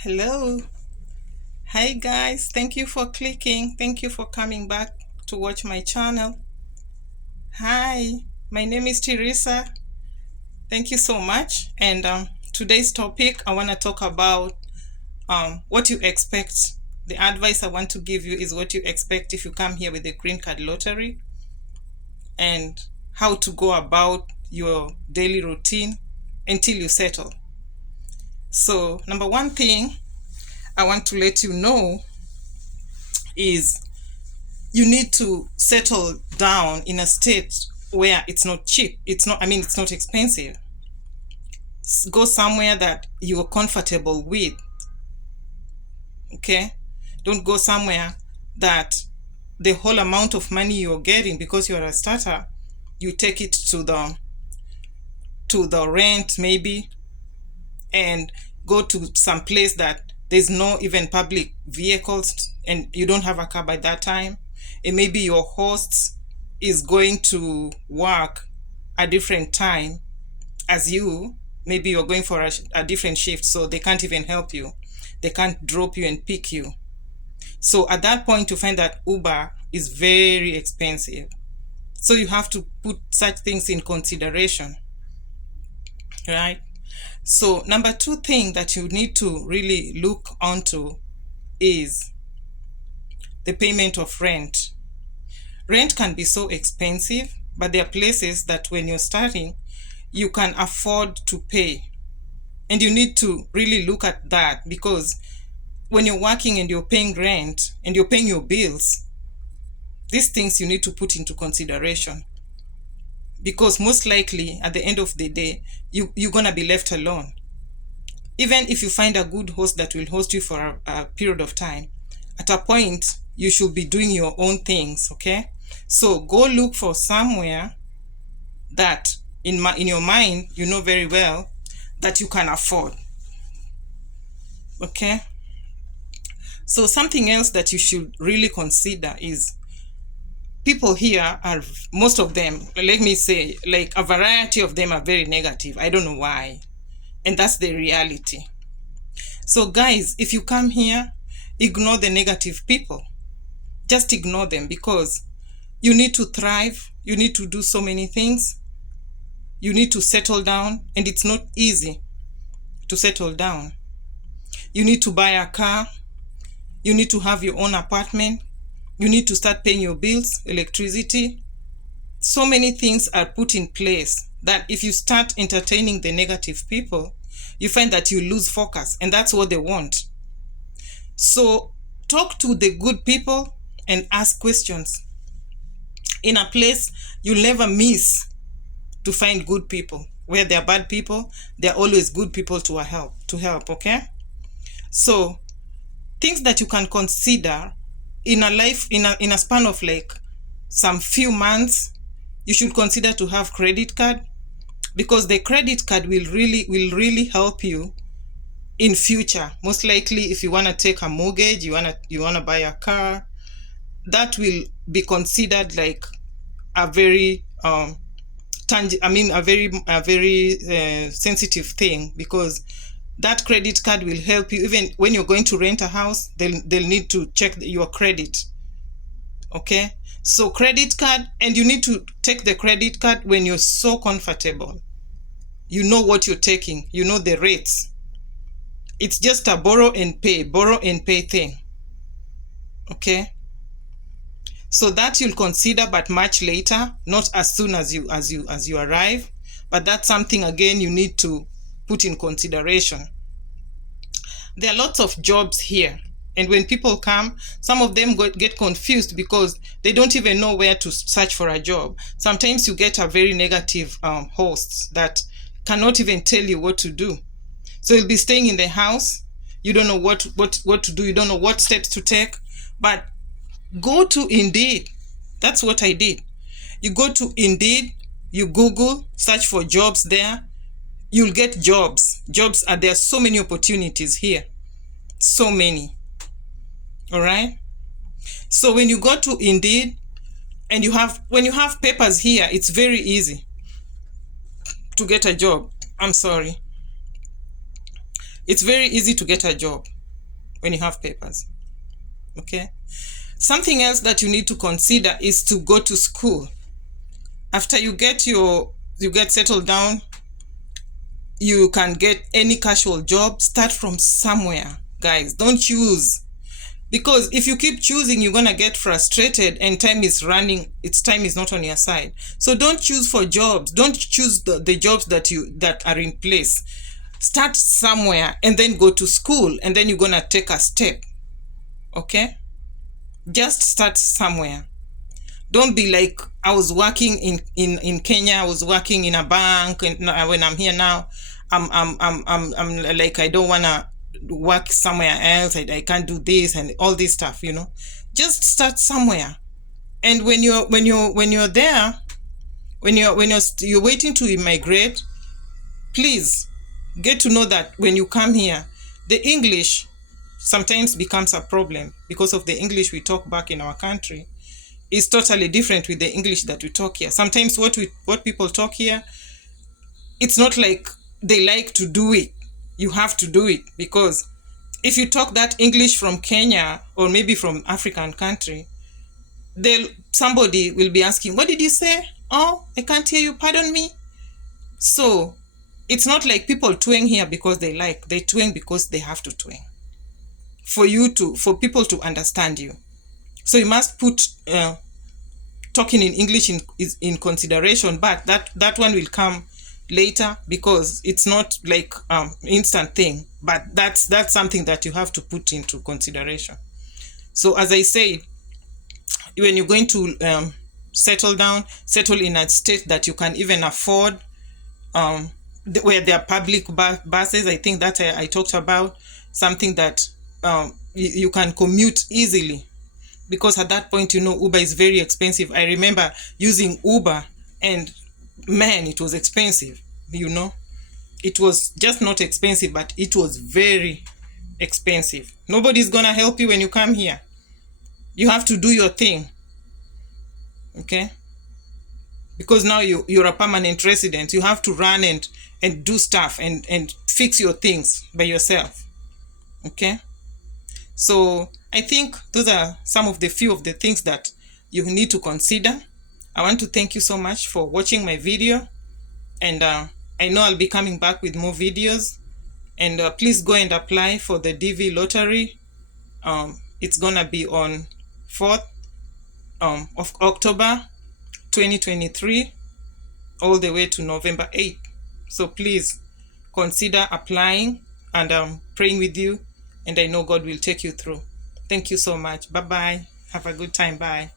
Hello. Hi guys. Thank you for clicking. Thank you for coming back to watch my channel. Hi. My name is Teresa. Thank you so much. And today's topic, I want to talk about what you expect. The advice I want to give you is what you expect if you come here with the green card lottery, and how to go about your daily routine until you settle. So, number one thing I want to let you know is you need to settle down in a state where it's not cheap. It's not expensive. Go somewhere that you're comfortable with. Okay? Don't go somewhere that the whole amount of money you're getting, because you're a starter, you take it to the rent maybe, and go to some place that there's no even public vehicles and you don't have a car by that time. And maybe your host is going to work a different time as you. Maybe you're going for a different shift, so they can't even help you. They can't drop you and pick you. So at that point, you find that Uber is very expensive. So you have to put such things in consideration, right? So number two thing that you need to really look onto is the payment of rent. Rent can be so expensive, but there are places that when you're starting, you can afford to pay. And you need to really look at that, because when you're working and you're paying rent and you're paying your bills, these things you need to put into consideration. Because most likely at the end of the day, you're going to be left alone. Even if you find a good host that will host you for a period of time, at a point you should be doing your own things. Okay, so go look for somewhere that in your mind you know very well that you can afford. Okay, so something else that you should really consider is people here are, most of them, let me say, like a variety of them are very negative. I don't know why, and that's the reality. So guys, if you come here, ignore the negative people. Just ignore them, because you need to thrive. You need to do so many things. You need to settle down, and it's not easy to settle down. You need to buy a car. You need to have your own apartment. You need to start paying your bills, electricity. So many things are put in place that if you start entertaining the negative people, you find that you lose focus, and that's what they want. So talk to the good people and ask questions. In a place, you'll never miss to find good people. Where there are bad people, there are always good people to help. Okay, so things that you can consider in a life, in a span of like some few months, you should consider to have credit card, because the credit card will really help you in future. Most likely, if you want to take a mortgage, you want to buy a car, that will be considered like a very a very sensitive thing, because that credit card will help you. Even when you're going to rent a house, they'll need to check your credit. Okay, so credit card, and you need to take the credit card when you're so comfortable. You know what you're taking, you know the rates. It's just a borrow and pay thing. Okay, so that you'll consider, but much later, not as soon as you arrive. But that's something, again, you need to put in consideration. There are lots of jobs here, and when people come, some of them get confused because they don't even know where to search for a job. Sometimes you get a very negative hosts that cannot even tell you what to do. So you'll be staying in the house, you don't know what to do, you don't know what steps to take. But go to Indeed. That's what I did. You go to Indeed, you Google, search for jobs there. You'll get jobs. There are so many opportunities here. So many. All right? So when you go to Indeed, and when you have papers here, it's very easy to get a job. I'm sorry. It's very easy to get a job when you have papers. Okay. Something else that you need to consider is to go to school. After you get settled down, you can get any casual job. Start from somewhere, guys. Don't choose, because if you keep choosing, you're gonna get frustrated and time is running. Time is not on your side. So don't choose for jobs. Don't choose the jobs that are in place. Start somewhere and then go to school, and then you're gonna take a step. Okay, just start somewhere. Don't be like, I was working in Kenya, I was working in a bank, and when I'm here now, I'm like, I don't wanna work somewhere else. I can't do this and all this stuff. Just start somewhere. And when you're there, when you're waiting to immigrate, please get to know that when you come here, the English sometimes becomes a problem, because of the English we talk back in our country is totally different with the English that we talk here. Sometimes what people talk here, it's not like they like to do it. You have to do it, because if you talk that English from Kenya or maybe from African country, somebody will be asking, what did you say? Oh, I can't hear you, pardon me. So it's not like people twang here because they twang because they have to twang for people to understand you. So you must put talking in English in consideration, but that one will come later, because it's not like instant thing, but that's something that you have to put into consideration. So as I said, when you're going to settle in a state that you can even afford, where there are public buses. I think that I talked about something that you can commute easily, because at that point, Uber is very expensive. I remember using Uber, and man, it was expensive. It was just not expensive, but it was very expensive. Nobody's gonna help you when you come here. You have to do your thing, okay? Because now you're a permanent resident. You have to run and do stuff and fix your things by yourself, okay? So I think those are some of the few of the things that you need to consider. I want to thank you so much for watching my video, and I know I'll be coming back with more videos, and please go and apply for the DV lottery. It's gonna be on 4th of October 2023 all the way to November 8th. So please consider applying, and I'm praying with you, and I know God will take you through. Thank you so much. Bye-bye. Have a good time. Bye.